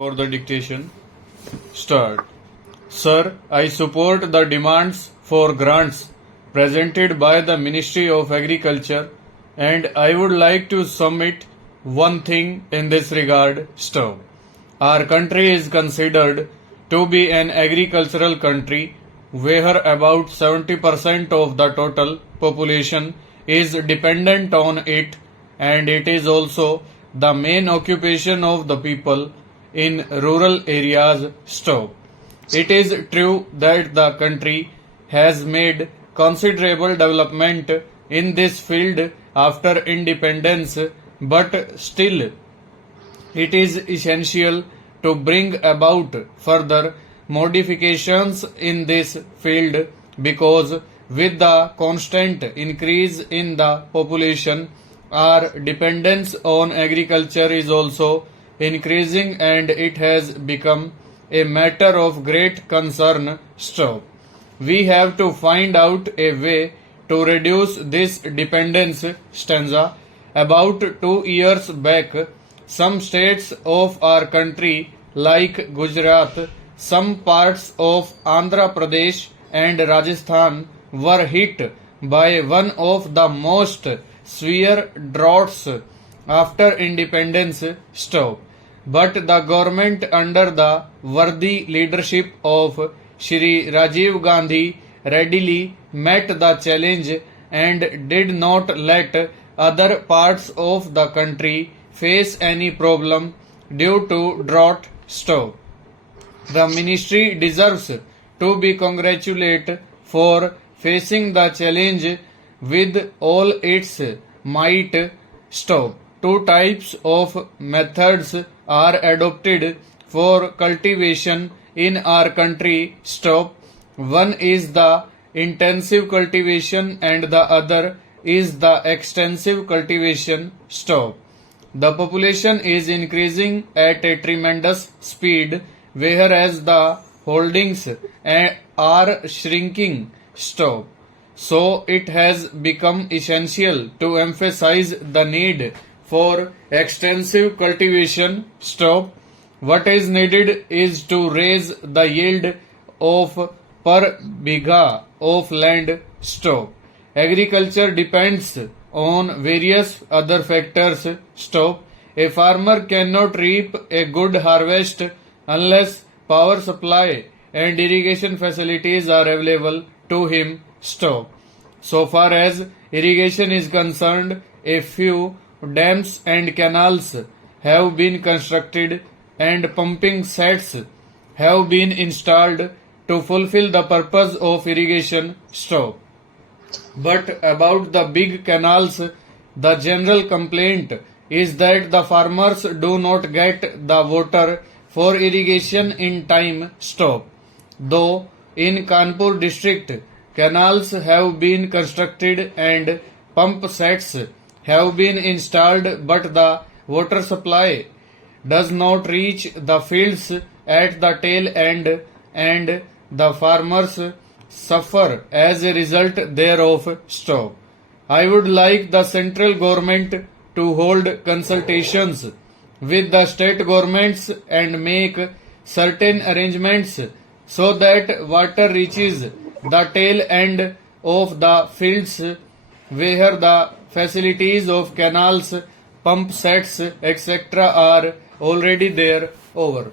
For the dictation. Start. Sir, I support the demands for grants presented by the Ministry of Agriculture, and I would like to submit one thing in this regard. Stop. Our country is considered to be an agricultural country where about 70% of the total population is dependent on it, and it is also the main occupation of the people in rural areas. Stop. It is true that the country has made considerable development in this field after independence, but still it is essential to bring about further modifications in this field because with the constant increase in the population, our dependence on agriculture is also increasing and it has become a matter of great concern. Stop. We have to find out a way to reduce this dependence. Stanza. About 2 years back, some states of our country like Gujarat, some parts of Andhra Pradesh and Rajasthan were hit by one of the most severe droughts after independence. Stop. But the government under the worthy leadership of Shri Rajiv Gandhi readily met the challenge and did not let other parts of the country face any problem due to drought. Stop. The ministry deserves to be congratulated for facing the challenge with all its might. Stop. Two types of methods are adopted for cultivation in our country. Stop. One is the intensive cultivation and the other is the extensive cultivation. Stop. The population is increasing at a tremendous speed, whereas the holdings are shrinking. Stop. So it has become essential to emphasize the need for extensive cultivation. Stop. What is needed is to raise the yield of per bigha of land. Stop. Agriculture depends on various other factors. Stop. A farmer cannot reap a good harvest unless power supply and irrigation facilities are available to him. Stop. So far as irrigation is concerned, a few dams and canals have been constructed and pumping sets have been installed to fulfill the purpose of irrigation. Stop. But about the big canals, the general complaint is that the farmers do not get the water for irrigation in time. Stop. Though in Kanpur district, canals have been constructed and pump sets have been installed, but the water supply does not reach the fields at the tail end and the farmers suffer as a result thereof. Stop. I would like the central government to hold consultations with the state governments and make certain arrangements so that water reaches the tail end of the fields where the facilities of canals, pump sets, etc. are already there. Over.